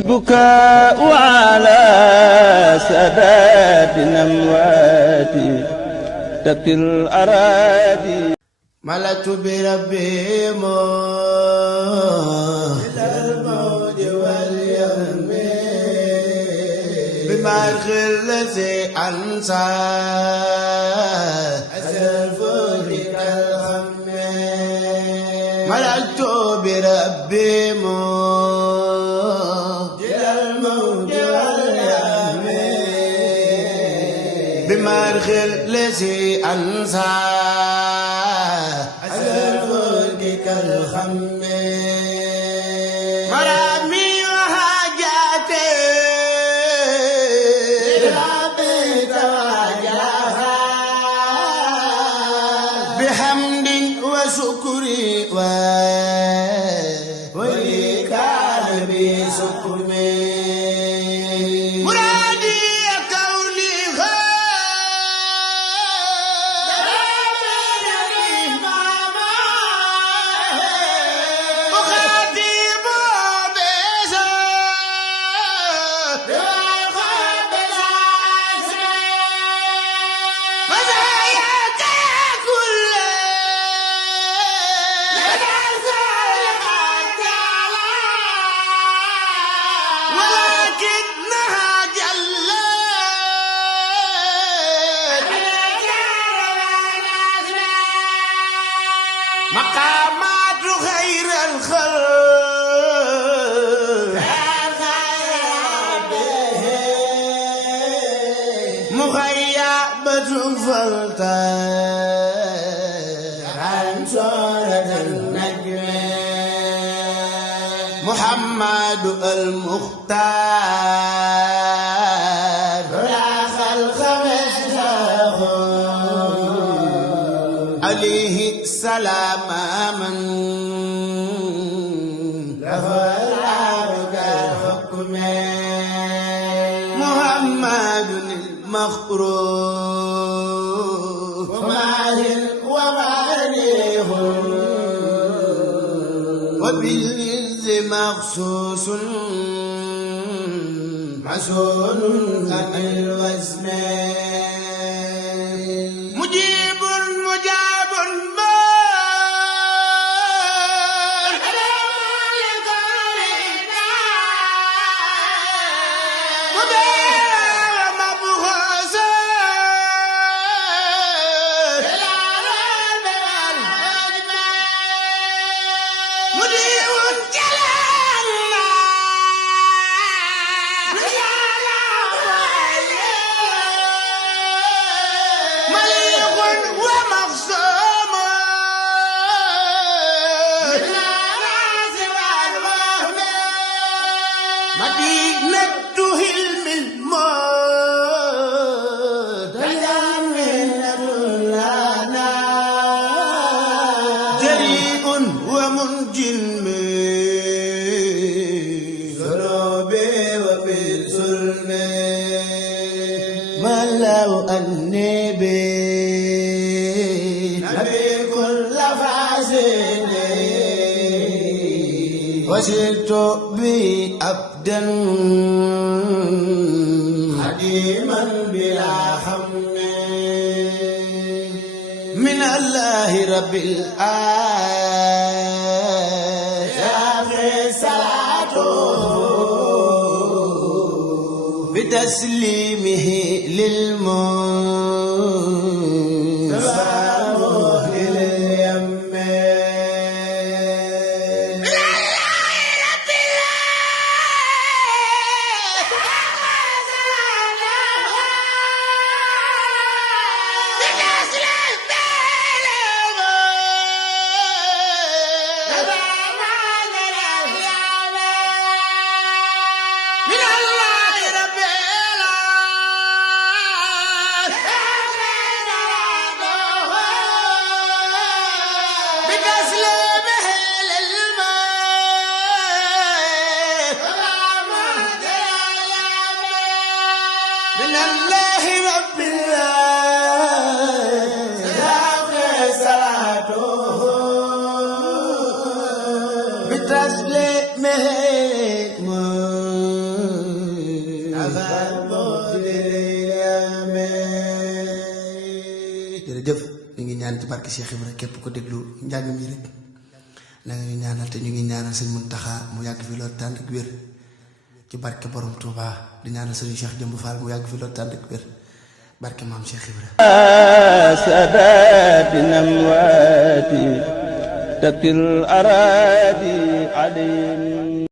البكاء على سادات أمواتي تبكي الأراضي ملكت بربي إلى الموت واليوم بمرخ الذي أنسى أسرفك الخم ملكت بربي إلى الموت واليوم بمرخ الذي أنسى الخم مرامي وحاجاتي لربك وجاها بحمد وشكري ولك بسكمي مرادي كوني مقامات خير الخلق مغيبة فلتر عن سورة النجم محمد المختار لا خلق مثله عليه السلام من له العرق الحكم محمد المخروف ومال وماليه وبالعز مخصوص مسؤول عن الوزن مجيب مجاب مدينة هلم الموت تجمعنا لنا جريء ومنجل من ذنوبي وبالظلم ما لو أني نبي كل فاسد وسرت بي أبدا خديما بلا خم من الله رب العالمين صلاته بتسليمه للمنصور لليم من الله رب العالمين jërëjëf ñu ngi ñaan ci barke Cheikh Ibra képp ko déglu njàng mi rek na nga ñu ñaanal te ñu ngi ñaanal sëñ Muntaxa mu yàgg fi loolu tànd ak wér ci barke borom Touba di ñaanal sëñ Cheikh Jëmb Fall mu yàgg fi loolu tànd ak wér barke maam Cheikh Ibra سادات أمواتي تقي الأراضي عليهم